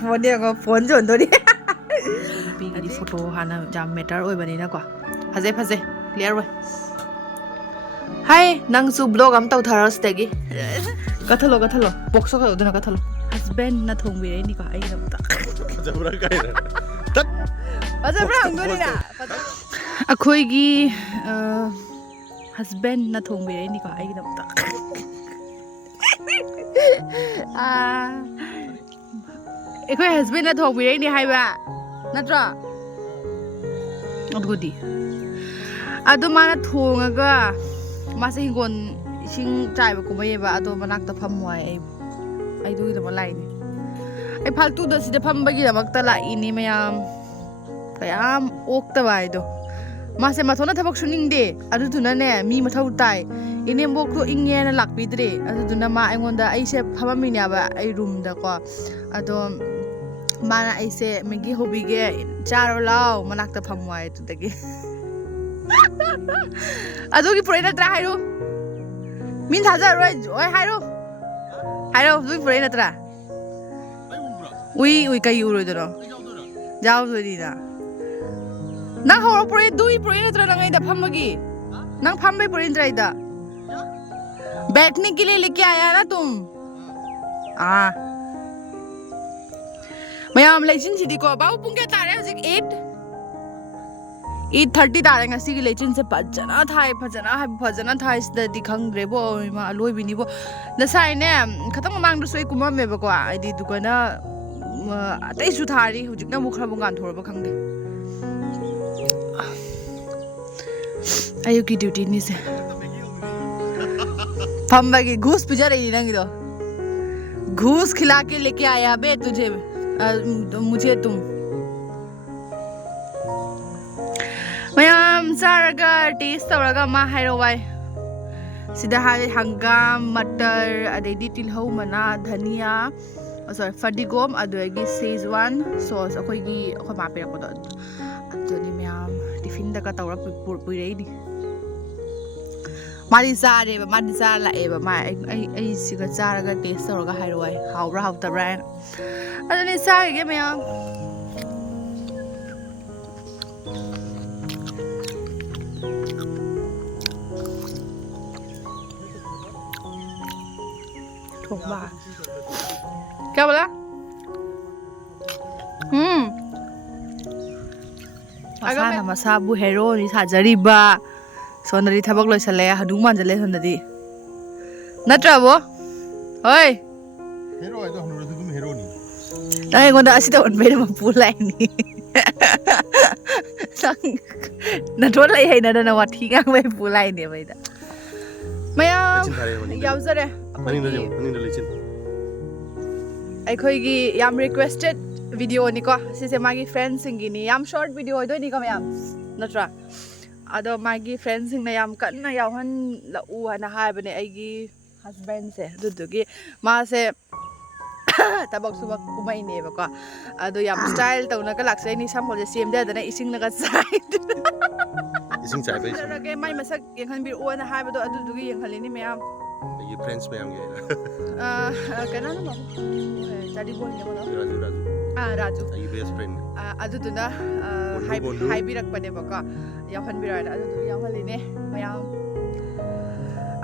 ꯐꯣꯟꯗꯤ ꯐꯣꯟ ꯌꯣꯟꯗꯣꯔꯤ ꯅꯨꯄꯤꯒꯤꯗꯤ ꯐꯣꯇꯣ ꯍꯥꯟꯅ ꯌꯥꯝ ꯃꯦꯇꯔ ꯑꯣꯏꯕꯅꯤꯅꯀꯣ ꯐꯖꯩ ꯀ꯭ꯂꯤꯌꯥꯔ ꯑꯣꯏ ꯍꯥꯏ ꯅꯪꯁꯨ ꯕ꯭ꯂꯣꯛ ꯑꯃ ꯇꯧꯊꯔꯣ ꯁꯤꯗꯒꯤ ꯀꯠꯊꯠꯂꯣ ꯕꯣꯛꯁ ꯈꯛꯇꯨꯅ ꯀꯠꯊꯠꯂꯣ ꯍꯁꯕꯦꯟꯅ ꯊꯣꯡꯕꯤꯔꯛꯏꯅꯤꯀꯣ ꯑꯩꯒꯤꯗꯃꯛꯇ ꯐꯖꯕ꯭ꯔꯥ ꯀꯥꯏꯅ ꯐꯖꯕ꯭ꯔꯥ ꯍꯪꯗꯣꯏꯅꯤꯅ ꯑꯩꯈꯣꯏꯒꯤ ꯍꯁꯕꯦꯟꯅ ꯊꯣꯡꯕꯤꯔꯛꯏꯅꯤꯀꯣ ꯑꯩꯒꯤꯗꯃꯛꯇ ꯑꯩꯈꯣꯏ ꯍꯁꯕꯦꯟꯅ ꯊꯣꯡꯕꯤꯔꯛꯏꯅꯤ ꯍꯥꯏꯕ ꯅꯠꯇ꯭ꯔꯣ ꯑꯗꯨꯗꯤ ꯑꯗꯨ ꯃꯥꯅ ꯊꯣꯡꯉꯒ ꯃꯥꯁꯦ ꯍꯤꯡꯒꯣꯜ ꯏꯁꯤꯡ ꯆꯥꯏꯕ ꯀꯨꯝꯍꯩꯌꯦꯕ ꯑꯗꯣ ꯃꯅꯥꯛꯇ ꯐꯝꯃꯨ ꯍꯥꯏ ꯑꯩꯗꯨꯒꯤꯗꯃꯛ ꯂꯥꯛꯏꯅꯤ ꯑꯩ ꯐꯥꯜꯇꯨꯗ ꯁꯤꯗ ꯐꯝꯕꯒꯤꯗꯃꯛꯇ ꯂꯥꯛꯏꯅꯤ ꯃꯌꯥꯝ ꯀꯌꯥꯝ ꯑꯣꯛꯇꯕ ꯍꯥꯏꯗꯣ ꯃꯥꯁꯦ ꯃꯊꯣꯟꯅ ꯊꯕꯛ ꯁꯨꯅꯤꯡꯗꯦ ꯑꯗꯨꯗꯨꯅꯅꯦ ꯃꯤ ꯃꯊꯧ ꯇꯥꯏ ꯏꯅꯦꯝꯕꯣꯛꯇꯣ ꯏꯪꯉꯦꯅ ꯂꯥꯛꯄꯤꯗ꯭ꯔꯦ ꯑꯗꯨꯗꯨꯅ ꯃꯥ ꯑꯩꯉꯣꯟꯗ ꯑꯩꯁꯦ ꯐꯝꯃꯝꯃꯤꯅꯦꯕ ꯑꯩ ꯔꯨꯝꯗꯀꯣ ꯑꯗꯣ ꯃꯥꯅ ꯑꯩꯁꯦ ꯃꯦꯒꯤ ꯍꯧꯕꯤꯒꯦ ꯆꯥꯔꯣ ꯂꯥꯎ ꯃꯅꯥꯛꯇ ꯐꯝꯃꯨ ꯍꯥꯏ ꯑꯗꯨꯗꯒꯤ ꯑꯗꯨꯒꯤ ꯄꯨꯔꯛꯏ ꯅꯠꯇ꯭ꯔꯥ ꯍꯥꯏꯔꯣ ꯃꯤꯅ ꯊꯥꯖꯔꯔꯣꯏ ꯍꯣꯏ ꯍꯥꯏꯔꯣ ꯑꯗꯨꯒꯤ ꯄꯨꯔꯛꯏ ꯅꯠꯇ꯭ꯔꯥ ꯎꯏ ꯀꯩ ꯎꯔꯣꯏꯗꯣꯏꯅꯣ ꯌꯥꯎꯗꯣꯏꯅꯤꯅ ꯅꯪ ꯍꯧꯔ ꯄꯨꯔꯛꯏ ꯑꯗꯨꯒꯤ ꯄꯨꯔꯛꯏ ꯅꯠꯇ꯭ꯔꯥ ꯅꯪ ꯑꯩꯗ ꯐꯝꯕꯒꯤ नंग फम पे पुरी इंद्रा बैठने के लिए लेके आया ना तुम हाँ मैम लेचिन सीधी को बाबू पुंगे तारे हजिक 8:30 तारे ngasi gi lechin se pajana thai sida di khangre bo ma loi bini bo na sai ne khatang mang du soi kuma me ba ko ai di dukana atai su thari hujik na mu khra bu gan thor ba khangde ayu ki duty ni se फम्बा की घूस pizza रही ना तो घूस खिला के लेके आया बे तुझे मुझे तुम मैम चारगा टेस्ट तौरगा मा हाइरो वाई सिदा हाय हंगाम मटर अदेदी तिलहौ मना धनिया सॉरी फडिगोम अदुगी सेजवान सॉस अखोइगी अखो मा पेरपदो अदुनी मैम टिफिन दका तौरा पुरैनी मादी चारेबा मादी चार लाएबा मा आई सिगा चारगा टेस्ट तौरगा हाइरोय हाउब्रा हाउतब्रा अदुनी चागे मैम थोबा क्या बोला मसाना मसाबु हेरो नि साजरीबा सोनरी थबक लोइसले हदु मानजले सोनदी नत्रबो होय हेरो आइदो हनुरे तुम हेरो नि ताई गोंदा असिदा ओनबे म पुलाइनी संग नथोन लै हैना दना वाथि गांग बै पुलाइने बैदा मया यावजरे मनिंदा लेचिन अखोइगी याम रिक्वेस्टेड वीडियो निको सिसे मागी फ्रेंड्स सिंगिनी याम शॉर्ट वीडियो होइदो निको मयाम नत्रा अदो मागी फ्रेंड्स सिंगना याम कन्ना यावहन लउ हना हायबने आइगी हस्बैंड से दुदुगी मासे तबक सुबक कुमाइने बको अदो याम स्टाइल तौना का लाक्सै नि सामोल सेम देदना इसिंग नगा चाइ इसिंग चाइ बे रगे माइ मसक यंगहन बिर ओना हायबदो अदुदुगी यंगहलिनी मयाम ये फ्रेंड्स मैम गे केना न ताडी बोल ने बोलो राजू राजू आई बेस्ट फ्रेंड अदुदुना हाइबिरकपने बको यावहन बिराना अदुदु यावहलिने मयाम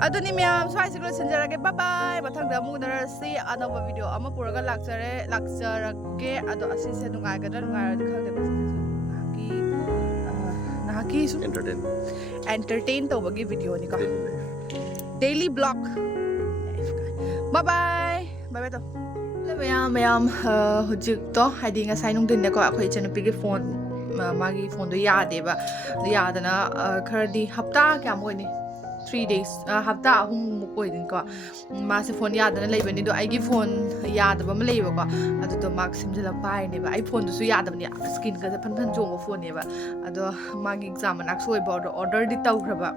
अदुनी मयाम स्वाइसिकलो संजरगे बाय बाय मथंगदा मुगदरसी अनोबा वीडियो अमा पुरगा लाक्चरके अदो असिसे नुगागदर नुगारदि खंदे नाकी सु एंटरटेन तोबगी वीडियो निको डेली ब्लॉग बाय बाय तो मैम हुजिक तो हाइदि ngasai nungdin ko akhoi chanupi ge phone magi phone do yaadeba yaadana kharadi hafta kyam hoini 3 days hafta ahum mukoidin ko ma se phone yaadana leibani do ai gi phone yaadaba ma leiba ko adu to mark simjala pai ne ba ai phone do su yaadabani screen ka phan phan jongo phone ne ba ado magi exam nak soi ba order di taw khraba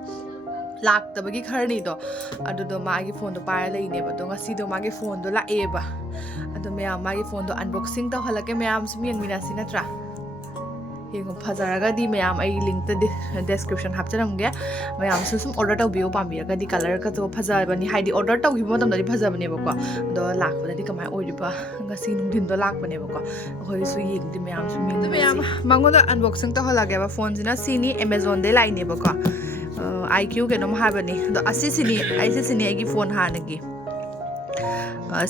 लाक्तबगी खरनी दो अदुदो मागी phone दो पाय लेने बदो ngasi do magi phone do laeba ado ma'am मागी phone दो unboxing तो हलके ma'am सुम young मिनासी नत्रा ꯌꯦꯡꯉꯣ ꯐꯖꯔꯒꯗꯤ ꯃꯌꯥꯝ ꯑꯩ ꯂꯤꯡꯛꯇ ꯗꯦꯁꯀ꯭ꯔꯤꯞꯁꯟ ꯍꯥꯞꯆꯔꯝꯒꯦ ꯃꯌꯥꯝꯁꯨ ꯁꯨꯝ ꯑꯣꯔꯗꯔ ꯇꯧꯕꯤꯌꯣ ꯄꯥꯝꯕꯤꯔꯒꯗꯤ ꯀꯂꯔꯒꯗꯣ ꯐꯖꯕꯅꯤ ꯍꯥꯏꯗꯤ ꯑꯣꯔꯗꯔ ꯇꯧꯈꯤꯕ ꯃꯇꯝꯗꯗꯤ ꯐꯖꯕꯅꯦꯕꯀꯣ ꯑꯗꯣ ꯂꯥꯛꯄꯗꯗꯤ ꯀꯃꯥꯏꯅ ꯑꯣꯏꯔꯤꯕ ꯉꯁꯤ ꯅꯨꯡꯊꯤꯟꯗꯣ ꯂꯥꯛꯄꯅꯦꯕꯀꯣ ꯑꯩꯈꯣꯏꯁꯨ ꯌꯦꯡꯗꯤ ꯃꯌꯥꯝꯁꯨ ꯃꯌꯥꯝ ꯃꯉꯣꯟꯗ ꯑꯟꯕꯣꯛꯁꯤꯡ ꯇꯧꯍꯜꯂꯒꯦꯕ ꯐꯣꯟꯁꯤꯅ ꯁꯤꯅꯤ ꯑꯦꯃꯥꯖꯣꯟꯗꯩ ꯂꯥꯛꯏꯅꯦꯕꯀꯣ IQ ꯀꯩꯅꯣꯝ ꯍꯥꯏꯕꯅꯤ ꯑꯗꯣ ꯑꯁꯤꯁꯤꯅꯤ ꯑꯩꯒꯤ ꯐꯣꯟ ꯍꯥꯟꯅꯒꯤ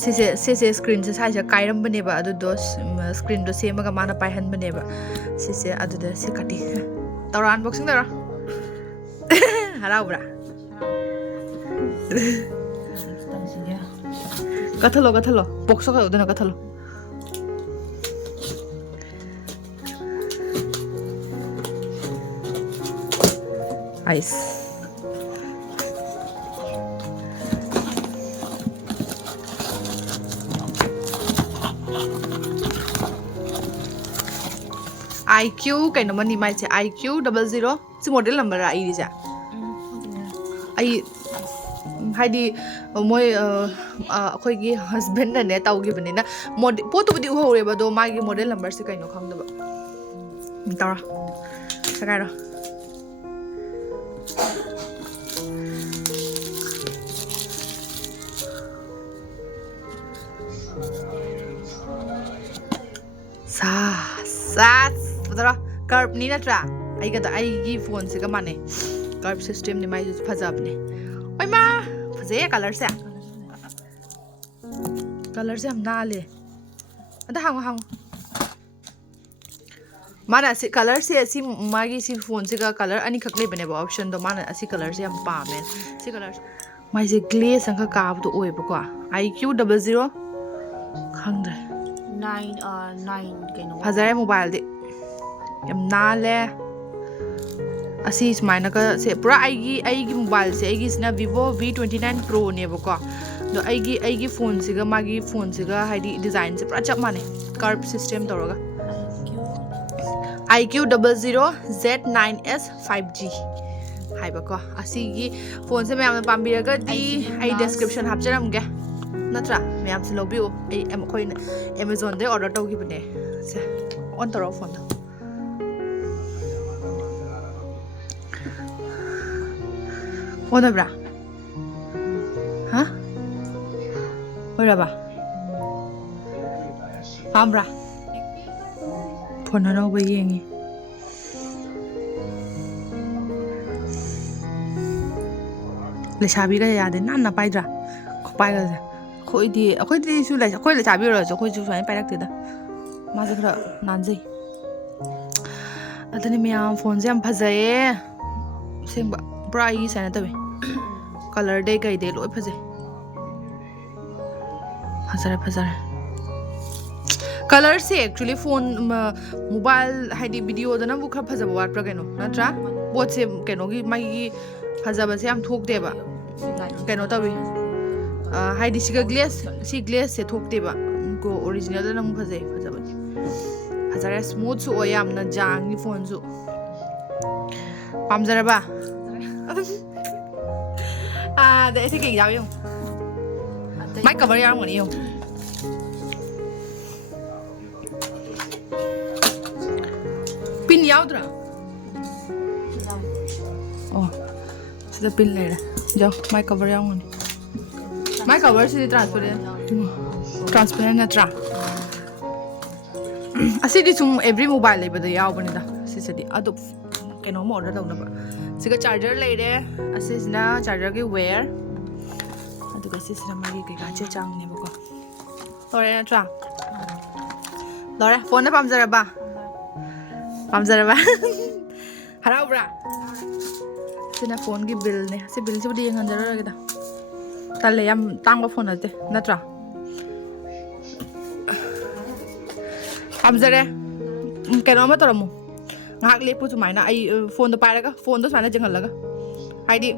ꯁꯤꯁꯦ ꯁ꯭ꯀ꯭ꯔꯤꯟꯁꯦ ꯁꯥꯏꯁꯦ ꯀꯥꯏꯔꯝꯕꯅꯦꯕ ꯑꯗꯨꯗꯣ ꯁ꯭ꯀ꯭ꯔꯤꯟꯗꯣ ꯁꯦꯝꯃꯒ ꯃꯥꯅ ꯄꯥꯏꯍꯟꯕꯅꯦꯕ ꯁꯤꯁꯦ ꯑꯗꯨꯗ ꯁꯤ ꯀꯠꯇꯤ ꯇꯧꯔꯣ ꯑꯟꯕꯣꯛꯁꯤꯡ ꯇꯧꯔꯣ ꯍꯔꯥꯎꯕ꯭ꯔꯥ ꯀꯠꯊꯠꯂꯣ ꯕꯣꯛꯁ ꯀꯩꯗꯧꯗꯣꯏꯅꯣ ꯀꯠꯊꯠꯂꯣ ꯑꯥꯏꯁ IQ ꯀꯩꯅꯣꯃꯅꯤ ꯃꯥꯏꯁꯦ IQ 00 ꯁꯤ ꯃꯣꯗꯦꯜ ꯅꯝꯕꯔꯔꯥ ꯑꯩꯁꯦ ꯑꯩ ꯍꯥꯏꯗꯤ ꯃꯣꯏ ꯑꯩꯈꯣꯏꯒꯤ ꯍꯁꯕꯦꯟꯅꯅꯦ ꯇꯧꯈꯤꯕꯅꯤꯅ ꯄꯣꯠꯇꯨꯕꯨꯗꯤ ꯎꯍꯧꯔꯦꯕ ꯑꯗꯣ ꯃꯥꯒꯤ ꯃꯣꯗꯦꯜ ꯅꯝꯕꯔꯁꯦ ꯀꯩꯅꯣ ꯈꯪꯗꯕ ꯇꯧꯔꯣ ꯁꯒꯥꯏꯔꯣ ꯐꯖꯔꯣ ꯀꯔꯞꯅꯤ ꯅꯠꯇ꯭ꯔꯥ ꯑꯩꯒꯤ ꯐꯣꯟꯁꯤꯒ ꯃꯥꯟꯅꯩ ꯀꯔꯞ ꯁꯤꯁꯇꯦꯝꯅꯤ ꯃꯥꯏꯁꯨ ꯐꯖꯕꯅꯦ ꯍꯣꯏ ꯃꯥ ꯐꯖꯩꯌꯦ ꯀꯂꯔꯁꯦ ꯌꯥꯝ ꯅꯥꯜꯂꯦ ꯑꯗ ꯍꯪꯉꯣ ꯃꯥꯅ ꯁꯤ ꯀꯂꯔꯁꯦ ꯁꯤ ꯃꯥꯒꯤ ꯁꯤ ꯐꯣꯟꯁꯤꯒ ꯀꯂꯔ ꯑꯅꯤꯈꯛ ꯂꯩꯕꯅꯦꯕ ꯑꯣꯞꯁꯟꯗꯣ ꯃꯥꯅ ꯑꯁꯤ ꯀꯂꯔꯁꯦ ꯌꯥꯝ ꯄꯥꯝꯃꯦ ꯁꯤ ꯀꯂꯔꯁꯦ ꯃꯥꯏꯁꯦ ꯒ꯭ꯂꯦꯁ ꯑꯃꯈꯛ ꯀꯥꯕꯗꯣ ꯑꯣꯏꯕꯀꯣ IQ 00 ꯈꯪꯗ꯭ರೆ 9 kayno ꯐꯖꯔꯦ ꯃꯣꯕꯥꯏꯜꯗꯤ ꯌꯥꯝ ꯅꯥꯜꯂꯦ ꯑꯁꯤ ꯁꯨꯃꯥꯏꯅꯒ ꯁꯦ ꯄꯨꯔꯥ ꯑꯩꯒꯤ ꯃꯣꯕꯥꯏꯜꯁꯦ ꯑꯩꯒꯤꯁꯤꯅ Vivo V29 Pro ꯅꯦꯕꯀꯣ ꯑꯗꯣ ꯑꯩꯒꯤ ꯐꯣꯟꯁꯤꯒ ꯃꯥꯒꯤ ꯐꯣꯟꯁꯤꯒ ꯍꯥꯏꯗꯤ ꯗꯤꯖꯥꯏꯟꯁꯦ ꯄꯨꯔා ꯆꯞ ꯃꯥꯟꯅꯩ ꯀꯔꯞ ꯁꯤꯁꯇꯦꯝ ꯇꯧꯔꯒ IQ 00 Z9S 5G ꯍꯥꯏꯕꯀꯣ ꯑꯁꯤꯒꯤ ꯐꯣꯟꯁꯦ ꯃꯌꯥꯝꯅ ꯄꯥꯝꯕꯤꯔꯒꯗꯤ ꯑꯩ ꯗꯦꯁꯀ꯭ꯔꯤꯞꯁꯟ ꯍꯥꯞꯆꯔꯝꯒꯦ ꯅꯠꯇ꯭ꯔꯥ ꯃꯌꯥꯝꯁꯨ ꯂꯧꯕꯤꯌꯨ ꯑꯩꯈꯣꯏꯅ ꯑꯦꯃꯥꯖꯣꯟꯗꯩ ꯑꯣꯔꯗꯔ ꯇꯧꯈꯤꯕꯅꯦ ꯁꯦ ꯑꯣꯟ ꯇꯧꯔꯛꯑꯣ ꯐꯣꯟꯗꯣ ꯑꯣꯟꯅꯕ꯭ꯔꯥ ꯍꯥ ꯑꯣꯏꯔꯕ ꯄꯥꯝꯕ꯭ꯔꯥ ꯐꯣꯟ ꯑꯅꯧꯕ ꯌꯦꯡꯉꯤ ꯂꯩꯁꯥꯕꯤꯒ ꯌꯥꯗꯦ ꯅꯥꯟꯅ ꯄꯥꯏꯗ꯭ꯔꯥ ꯈꯨꯄꯥꯏꯒꯁꯦ ꯑꯩꯈꯣꯏ ꯂꯩꯁꯥꯕꯤ ꯑꯣꯏꯔꯁꯨ ꯑꯩꯈꯣꯏꯁꯨ ꯁꯨꯃꯥꯏꯅ ꯄꯥꯏꯔꯛꯇꯦꯗ ꯃꯥꯁꯦ ꯈꯔ ꯅꯥꯟꯖꯩ ꯑꯗꯨꯅꯤ ꯃꯌꯥꯝ ꯐꯣꯟꯁꯦ ꯌꯥꯝ ꯐꯖꯩꯌꯦ ꯑꯁꯦꯡꯕ ꯄꯨꯔꯥ ꯑꯩꯒꯤ ꯁꯥꯏꯅ ꯇꯧꯋꯤ ꯀꯂꯔꯗꯩ ꯀꯩꯗꯩ ꯂꯣꯏ ꯐꯖꯩ ꯐꯖꯔꯦ ꯀꯂꯔꯁꯦ ꯑꯦꯛꯆꯨꯋꯦꯂꯤ ꯐꯣꯟ ꯃꯣꯕꯥꯏꯜ ꯍꯥꯏꯗꯤ ꯚꯤꯗꯤꯑꯣꯗꯅꯕꯨ ꯈꯔ ꯐꯖꯕ ꯋꯥꯠꯄ꯭ꯔꯥ ꯀꯩꯅꯣ ꯅꯠꯇ꯭ꯔꯥ ꯄꯣꯠꯁꯦ ꯀꯩꯅꯣꯒꯤ ꯃꯥꯒꯤ ꯐꯖꯕꯁꯦ ꯌꯥꯝ ꯊꯣꯛꯇꯦꯕ ꯀꯩꯅꯣ ꯇꯧꯋꯤ ꯍꯥꯏꯗꯤ ꯁꯤ ꯒ꯭ꯂꯦꯁꯁꯦ ꯊꯣꯛꯇꯦꯕ ꯑꯣꯔꯤꯖꯤꯅꯦꯜꯗꯅ ꯑꯃꯨꯛ ꯐꯖꯕꯅꯤ ꯐꯖꯔꯦ ꯁ꯭ꯃꯨꯠꯁꯨ ꯑꯣꯏ ꯌꯥꯝꯅ ꯖꯥꯡꯒꯤ ꯐꯣꯟꯁꯨ ꯄꯥꯝꯖꯔꯕ ꯑꯗꯩ ꯑꯁꯤ ꯀꯩ ꯌꯥꯎ ꯌꯦꯡꯉꯨ ꯃꯥꯏ ꯀꯚꯔ ꯌꯥꯎꯔꯝꯒꯅꯤ ꯌꯦꯡꯉꯨ ꯄꯤꯟ ꯌꯥꯎꯗ꯭ꯔꯥ ꯑꯣ sida pin lere jaw mai cover yaungani mai cover sidi transparent natra asidi sum every mobile lebada yaubani da sisidi adu keno mo order tawna siga charger lere asisina charger gi wear adu ga sisina magi ke ga che chang ne bako lore natra lore phone na pamjara ba harabra sina phone gi bill ne se bill se budi nganjara ga da talle yam tangba phone ate natra amjare keno ma toramu ngak lepu sumaina ai phone do pairaga phone do sumaina jenghalaga haidi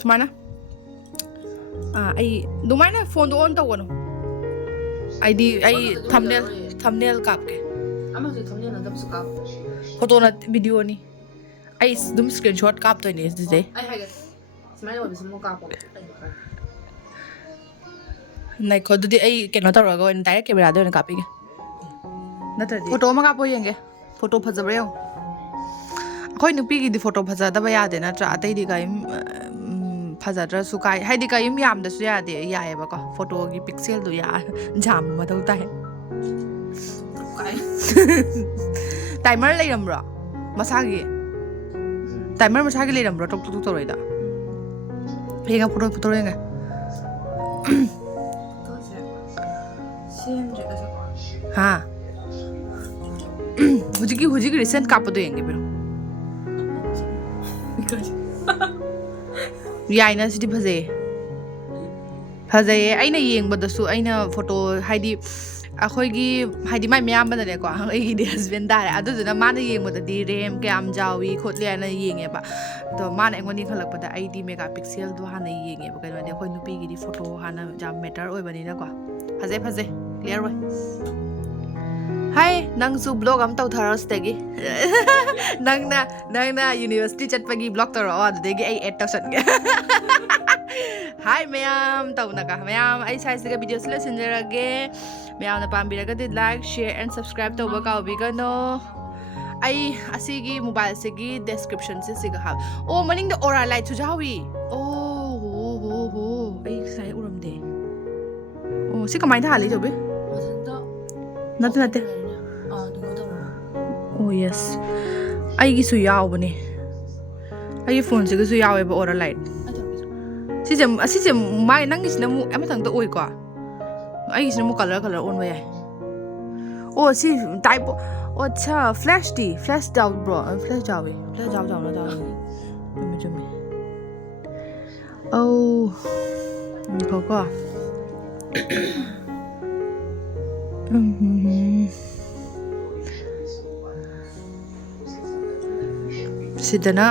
sumaina ai dumaina phone do on tawono ai thumbnail kap ke ama se thumbnail na dam su kap photo na video ni ai dum screenshot kap to ni is day ai haga smile wa bismo kap nai ko dudi ai keno taraga on direct camera do na kapige natradi photo ma kapo yenge photo phajabra yo akhoi nupi gi di photo phajadaba yade na tra atai di kai phajadra su kai haidi kai yam da su yade yae ba ko photo gi pixel du ya jam ma dau tai timer lai ramra masagi timer masagi lai ramra tok tok tok roi da yenga photo yenga ha hujiki recent kapado yenge biro yaina sidi phajay aina yengbadasu aina photo haidi akhoi haidi mai myam badane ko ai di husband dare aduduna mana yengbadadi rem kyam jawi khotle ana yenge ba to mana engoni khalakpada ai di megapixel do hana yenge ba kai akhoi nupi gi di photo hana jam matter oi bani na ko phajay clear oi Hi, nang su blog am tau tharas tegi. nang na university chat pagi blog taro ad degi ai 8000 ge. Hi mayam tau naka mayam ai size ga videos la sinjarage. Mayam na pambira ga like, share and subscribe tau ba ka bi ga no. Ai asigi mobile segi description se siga ha. Oh morning the aura light chu jawi. Oh ai sai uram de. Oh si kamai tha li jobe. Nate Oh yes. Aigi su yaw bane. Aigi phone se su yaw ba aura light. Asije mai nang is na mu am thang to oi ko. Aigi is na mu color on ba yai. Oh si type oh cha flash down bro flash jaw na jaw. Jumi. Oh. Ko. Sidana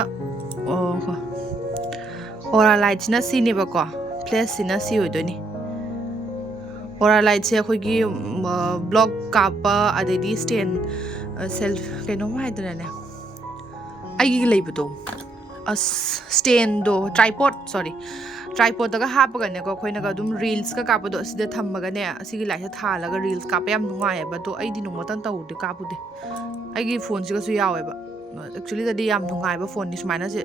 aura light na si ne ba ko place na si oidoni aura light se khoi gi block ka pa adedi stand self kaino mai dana ne ai gi leibuto stand do tripod daga hapaga ne ko khoina ga dum reels ka kapado asida thammaga ne asigi light thalaga reels kapa yam nungai ba to ai di nungmatan tawde kapude ai gi phone siga su yawe ba actually da di yam nungai ba phone ni smaina se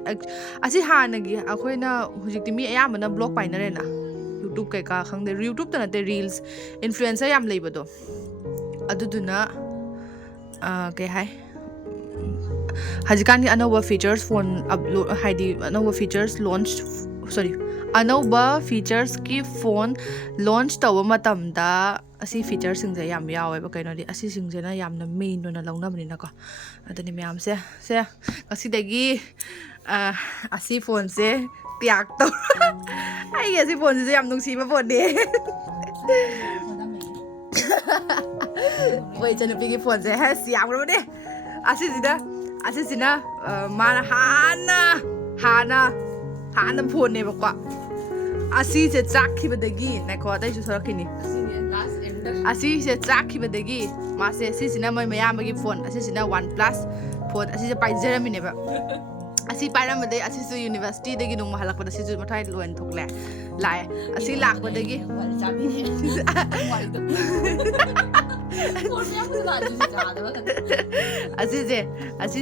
asi hanagi akhoina hujikti mi ayamana blog painare na youtube kai ka khangde youtube ta na te reels influencer yam leiba do aduduna kai hai hajikan ki anova features phone upload haidi anova features launched anova features ki phone launch tawa matamda asi features sing yam yawe ba kaino di asi sing na yam na main no na launa bani na ko adani myam se kasi dagi asi phone se tiak to ai asi phone se yam nungsi ba phone de oi chanu pigi phone se ha siam ro de asi sina mana hana phone ne ba ko asi se chakhi badagi na ko dai su sorakini asi se chakhi badagi ma se asi sina mai mayam gi phone asi sina OnePlus phone asi se pai jerami ne ba asi pairam badai asi su university dagi nung mahalak pada si su mathai loin thokle lai asi lak badagi asi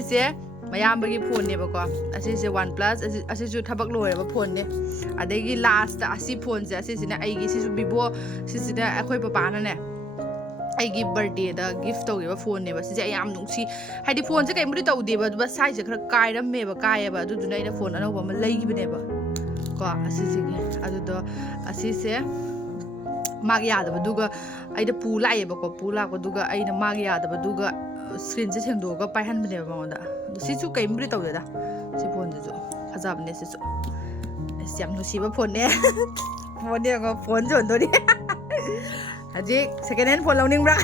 se mayam bagi phone ne ba ko asi se OnePlus asi su thabak loi ba phone ne adagi last asi phone se asi sina ai gi si su Vivo si sida akhoi papa na ne ai gi birthday da gift to ge ba phone ne ba si ayam nungsi haidi phone se kai muri tau de ba size khara kairam me ba kai ba adu duna ina phone anoba ma lei gi bane ba ko asi se gi adu do asi se mag ya da duga ai da pu lai ba ko pu la ko duga ai na mag ya da duga screen se thengdo ga pai han bane ba ma da si su kai muri tau de da si phone de jo khajab ne si su siam nu si ba phone ne phone ne ko phone jon do ni haji second hand phone launing bra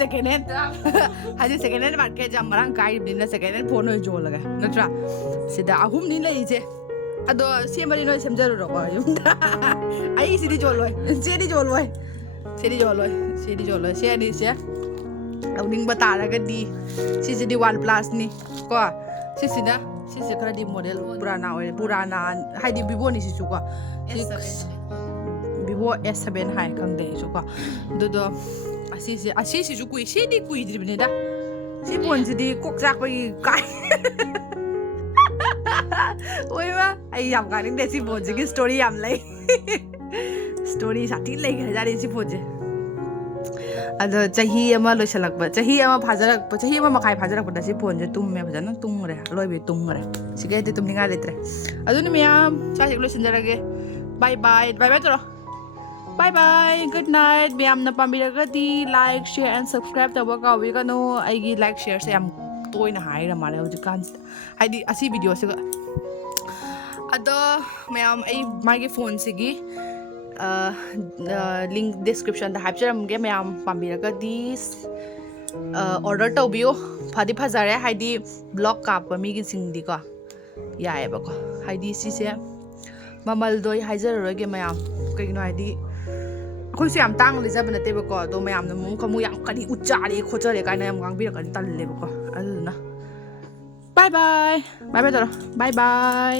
second hand haji second hand market jam marang kai din na second hand phone jo laga natra sida ahum ni lai je ado semari no semjaru ro ba yumda ai sidi joloi sedi joloi se ni se launing ba ta raga di si di OnePlus ni ko si khara di model purana hai di Vivo ni si chu ko Vivo S7 hai kang de chu ko do ꯑꯁꯤꯁꯤꯁꯨ ꯁꯤꯗꯤ ꯀꯨꯏꯗ꯭ꯔꯤꯕꯅꯤꯗ ꯁꯤ ꯐꯣꯟꯁꯤꯗꯤ ꯀꯣꯛ ꯆꯥꯛꯄꯒꯤ ꯀꯥꯏ ꯑꯣꯏꯕ ꯑꯩ ꯌꯥꯝ ꯀꯥꯅꯤꯡꯗꯦ ꯁꯤ ꯐꯣꯟꯁꯤꯒꯤ story ꯌꯥꯝ ꯂꯩ ꯁ꯭ꯇꯣꯔꯤ ꯁꯥꯊꯤ ꯂꯩꯈ꯭ꯔꯖꯥꯠꯅꯤ ꯁꯤ ꯐꯣꯟꯁꯦ ꯑꯗꯣ ꯆꯍꯤ ꯑꯃ ꯂꯣꯏꯁꯤꯜꯂꯛꯄ ꯆꯍꯤ ꯑꯃ ꯐꯥꯖꯔꯛꯄ ꯆꯍꯤ ꯑꯃ ꯃꯈꯥꯏ ꯐꯥꯖꯔꯛꯄꯗ ꯁꯤ ꯐꯣꯟꯁꯦ ꯇꯨꯝꯃꯦ ꯐꯖꯅ ꯇꯨꯝꯈ꯭ꯔꯦ ꯑꯂꯣꯏꯕꯤ ꯇꯨꯝꯈ꯭ꯔꯦ ꯁꯤꯒꯩꯗꯤ ꯇꯨꯝꯅꯤꯡꯉꯥꯏ ꯂꯩꯇ꯭ꯔꯦ ꯑꯗꯨꯅ ꯃꯌꯥꯝ ꯁ꯭ꯋꯥꯏꯁꯤ ꯂꯣꯏꯁꯤꯟꯖꯔꯒꯦ ꯕꯥꯏ ꯕꯥꯏ ꯕꯥꯏ ꯕꯥꯏ ꯇꯧꯔꯣ ꯕꯥꯏ ꯕꯥꯏ ꯒꯨꯗ ꯅꯥꯏꯠ ꯃꯌꯥꯝꯅ ꯄꯥꯝꯕꯤꯔꯒꯗꯤ ꯂꯥꯏꯛ ꯁꯤꯌꯔ ꯑꯦꯟ ꯁꯕꯁꯀ꯭ꯔꯥꯏꯕ ꯇꯧꯕ ꯀꯥꯎꯕꯤꯒꯅꯨ ꯑꯩꯒꯤ ꯂꯥꯏꯛ ꯁꯤꯌꯔꯁꯦ ꯌꯥꯝ ꯇꯣꯏꯅ ꯍꯥꯏꯔ ꯃꯥꯜꯂꯦ ꯍꯧꯖꯤꯛꯀꯥꯟꯁꯤꯗ ꯍꯥꯏꯗꯤ ꯑꯁꯤ ꯚꯤꯗꯤꯑꯣꯁꯤꯒ ꯑꯗꯣ ꯃꯌꯥꯝ ꯑꯩ ꯃꯥꯒꯤ ꯐꯣꯟꯁꯤꯒꯤ ꯂꯤꯡ ꯗꯤꯁꯀ꯭ꯔꯤꯞꯁꯟꯗ ꯍꯥꯞꯆꯔꯝꯒꯦ ꯃꯌꯥꯝ ꯄꯥꯝꯕꯤꯔꯒꯗꯤ ꯑꯣꯔꯗꯔ ꯇꯧꯕꯤꯌꯨ ꯐꯗꯤ ꯐꯖꯔꯦ ꯍꯥꯏꯗꯤ ꯕ꯭ꯂꯣꯛ ꯀꯥꯞꯄ ꯃꯤꯒꯤꯁꯤꯡꯗꯤꯀꯣ ꯌꯥꯏꯑꯕꯀꯣ ꯍꯥꯏꯗꯤ ꯁꯤꯁꯦ ꯃꯃꯜꯗꯣ ꯑꯩ ꯍꯥꯏꯖꯔꯔꯣꯏꯒꯦ ꯃꯌꯥꯝ ꯀꯩꯒꯤꯅꯣ ꯍꯥꯏꯗꯤ ꯑꯩꯈꯣꯏꯁꯨ ꯌꯥꯝ ꯇꯥꯡꯅ ꯂꯩꯖꯕ ꯅꯠꯇꯦꯕꯀꯣ ꯑꯗꯣ ꯃꯌꯥꯝꯅ ꯑꯃꯨꯛ ꯌꯥꯝ ꯀꯔꯤ ꯎꯠꯆꯥꯔꯦ ꯈꯣꯠꯆꯔꯦ ꯀꯥꯏꯅ ꯌꯥꯝ ꯉꯥꯡꯕꯤꯔꯛꯀꯅꯤ ꯇꯜꯂꯦꯕꯀꯣ ꯑꯗꯨꯗꯨꯅ ꯕꯥꯏ ꯕꯥꯏ ꯕꯥꯏ ꯕꯥꯏ ꯇꯧꯔꯣ ꯕꯥꯏ ꯕꯥꯏ